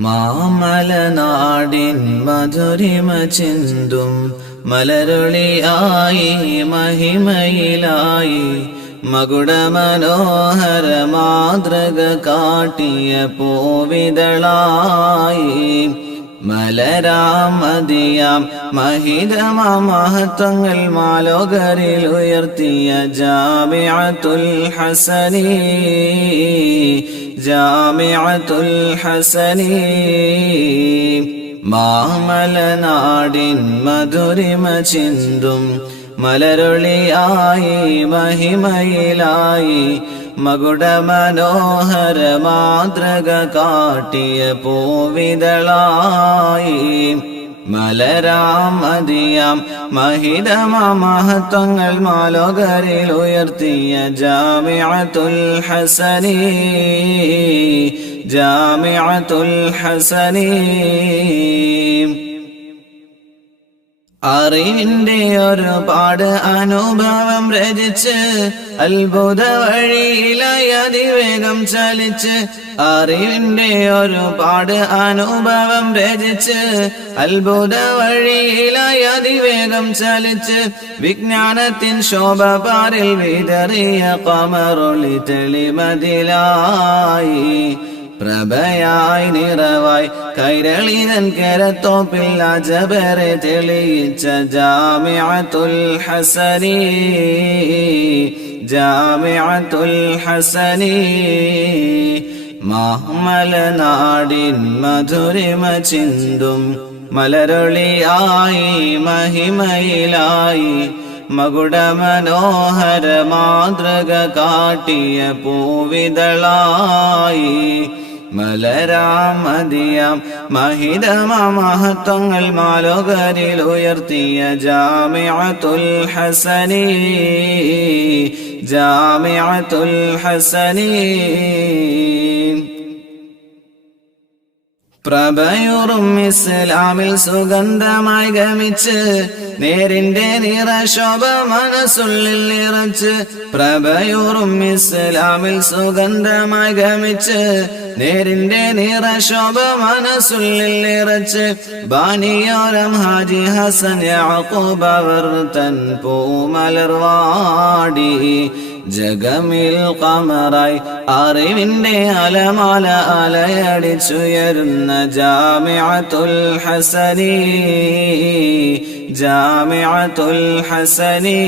മാമലനാടിൻ മധുരിമ ചിന്തും മലരുളിയായി മഹിമയിലായി മകുട മനോഹര മാതൃക കാട്ടിയ പൂവിതളായി. മലരാമതിയാം മഹിതമ മഹത്വങ്ങൾ മാലോകരിൽ ഉയർത്തിയ ജാമിഅത്തുൽ ഹസനി. ജാമിഅത്തുൽ ഹസനി. മാമലനാടിൻ മധുരിമ ചിന്തും മലരൊളിയായി മഹിമയിലായി മകുട മനോഹര മാതൃക കാട്ടിയ പൂവിതളായി. മലരാമതിയാം മഹിതമ മഹത്വങ്ങൾ മാലോകരിൽ ഉയർത്തിയ ജാമിഅത്തുൽ ഹസനി ജാമിഅത്തുൽ ഹസനി. അറിവിന്റെ ഒരുപാട് അനുഭവം രചിച്ച് അത്ഭുത വഴിയിലായി അതിവേഗം ചലിച്ച് അറിവിന്റെ ഒരുപാട് അനുഭവം രചിച്ച് അത്ഭുത വഴിയിലായി അതിവേഗം ചലിച്ച് വിജ്ഞാനത്തിൻ ശോഭ പാറിൽ വിതറിയ കമറൊളി തെളിമതിലായി പ്രഭയായി നിറവായി കൈരളിതൻ കരത്തോപ്പിൽ അജബരെ തെളിയിച്ച ജാമിഅത്തുൽ ഹസനി ജാമിഅത്തുൽ ഹസനി. മാമലനാടിൻ മധുരിമ ചിന്തും മലരൊളിയായി മഹിമയിലായി മകുട മനോഹര മാതൃക കാട്ടിയ പൂവിതളായി. മലരാമതിയാം മഹിതമ മഹത്വങ്ങൾ മാലോകരിൽ ഉയർത്തിയ ജാമിഅത്തുൽ ഹസനി ജാമിഅത്തുൽ ഹസനി. പ്രഭയൂറും ഇസ്ലാമിൽ സുഗന്ധമായി ഗമിച്ച് നേരിന്റെ നിറശോഭ മനസ്സുള്ളിൽ നിറച്ച് പ്രഭയൂറും ഇസ്ലാമിൽ സുഗന്ധമായി ഗമിച്ച് നേരിന്റെ നിറശോഭ മനസ്സുള്ളിൽ നിറച്ച് ബാനിയോരം ഹാജി ഹസൻ യാക്കൂബ് അവർ തൻ പൂമലർവാടി ജഗമിൽ കമറായി അറിവിന്റെ അലമാല അലയടിച്ചുയരുന്ന ജാമിഅത്തുൽ ഹസനി ജാമിഅത്തുൽ ഹസനി.